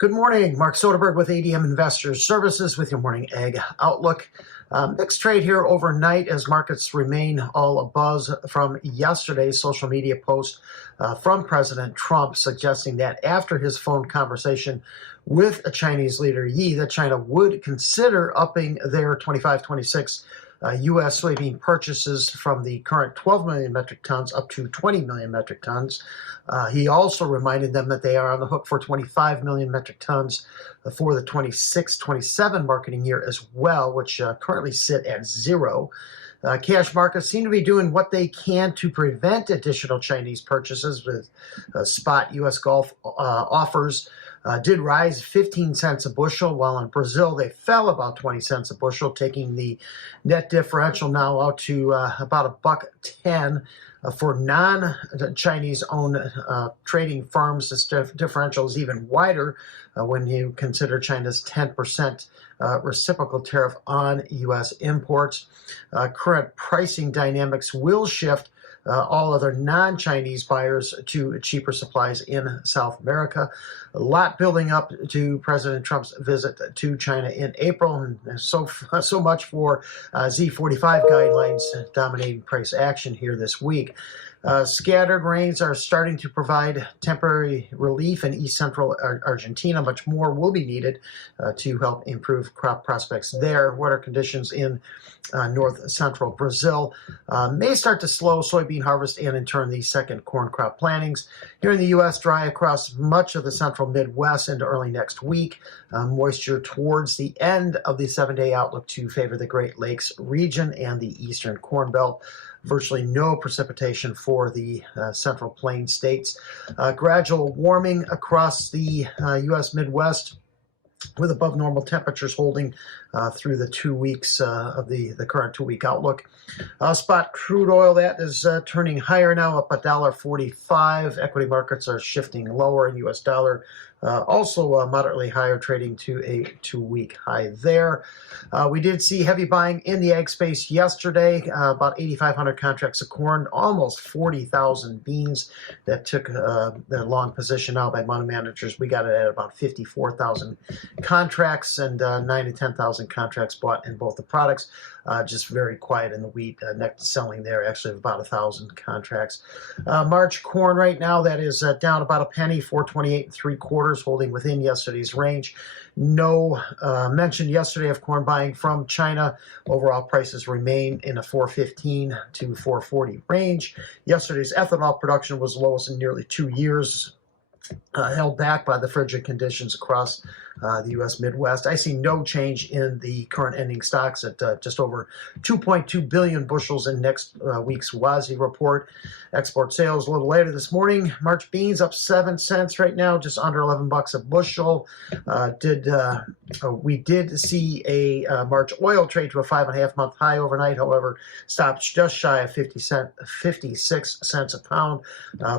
Good morning, Mark Soderberg with ADM Investor Services with your morning ag outlook. Mixed trade here overnight as markets remain all abuzz from yesterday's social media post from President Trump suggesting that after his phone conversation with a Chinese leader Yi, that China would consider upping their 25-26 U.S. soybean purchases from the current 12 million metric tons up to 20 million metric tons. He also reminded them that they are on the hook for 25 million metric tons for the 26-27 marketing year as well, which currently sit at zero. Cash markets seem to be doing what they can to prevent additional Chinese purchases with spot U.S. Gulf offers. Did rise 15 cents a bushel, while in Brazil they fell about 20 cents a bushel, taking the net differential now out to about $1.10. For non-Chinese owned trading firms, this differential is even wider when you consider China's 10% reciprocal tariff on U.S. imports. Current pricing dynamics will shift all other non-Chinese buyers to cheaper supplies in South America. A lot building up to President Trump's visit to China in April, and so much for Z45 guidelines dominating price action here this week. Scattered rains are starting to provide temporary relief in east central Argentina. Much more will be needed to help improve crop prospects there. Wetter conditions in north central Brazil may start to slow soybean harvest and in turn the second corn crop plantings. Here in the U.S., dry across much of the central Midwest into early next week. Moisture towards the end of the 7-day outlook to favor the Great Lakes region and the eastern Corn Belt. Virtually no precipitation for the Central Plains states. Gradual warming across the U.S. Midwest, with above normal temperatures holding through the 2 weeks of the current 2-week outlook. Spot crude oil, that is turning higher now, up $1.45. Equity markets are shifting lower in U.S. dollar. Also moderately higher, trading to a 2-week high there. We did see heavy buying in the ag space yesterday, about 8,500 contracts of corn, almost 40,000 beans that took the long position out by money managers. We got it at about 54,000 contracts and 9,000 to 10,000 contracts bought in both the products. Just very quiet in the wheat. Net selling there actually of about 1,000 contracts. March corn right now, that is down about a penny, 428 3/4, holding within yesterday's range. No mention yesterday of corn buying from China. Overall prices remain in a 415 to 440 range. Yesterday's ethanol production was lowest in nearly 2 years. Held back by the frigid conditions across the U.S. Midwest. I see no change in the current ending stocks at just over 2.2 billion bushels in next week's WASI report. Export sales a little later this morning. March beans up 7 cents right now, just under $11 a bushel. We did see a March oil trade to a 5.5-month high overnight, however, stopped just shy of 56 cents a pound,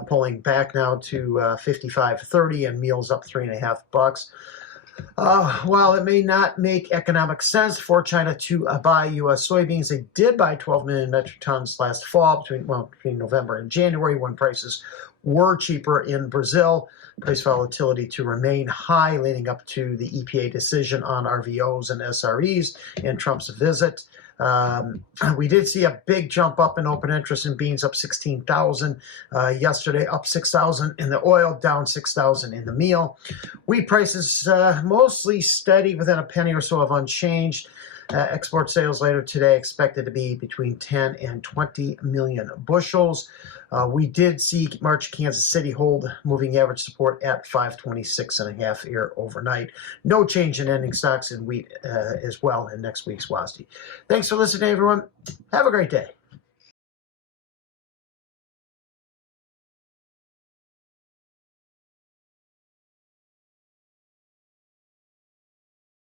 pulling back now to 55.30, and meal's up $3.50. While it may not make economic sense for China to buy U.S. soybeans, they did buy 12 million metric tons last fall between November and January, when prices were cheaper in Brazil. Price volatility to remain high leading up to the EPA decision on RVOs and SREs and Trump's visit. We did see a big jump up in open interest in beans, up 16,000 yesterday, up 6,000 in the oil, down 6,000 in the meal. Wheat prices mostly steady within a penny or so of unchanged. Export sales later today expected to be between 10 and 20 million bushels. We did see March Kansas City hold moving average support at 526.5 here overnight. No change in ending stocks in wheat as well in next week's WASDE. Thanks for listening, everyone. Have a great day.